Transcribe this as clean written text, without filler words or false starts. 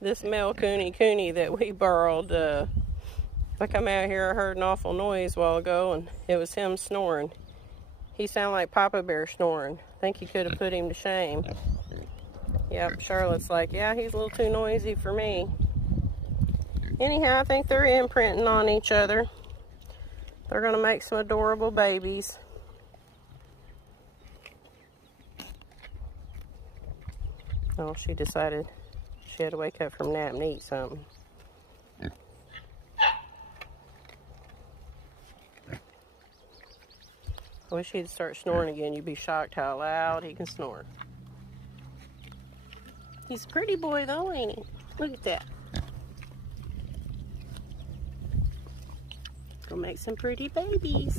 This male cooney that we borrowed, I come out here, I heard an awful noise a while ago, and it was him snoring. He sounded like Papa Bear snoring. I think he could have put him to shame. Yep, Charlotte's like, yeah, he's a little too noisy for me. Anyhow, I think they're imprinting on each other. They're going to make some adorable babies. Oh, she decided she had to wake up from a nap and eat something. I wish he'd start snoring again. You'd be shocked how loud he can snore. He's a pretty boy though, ain't he? Look at that. Gonna make some pretty babies.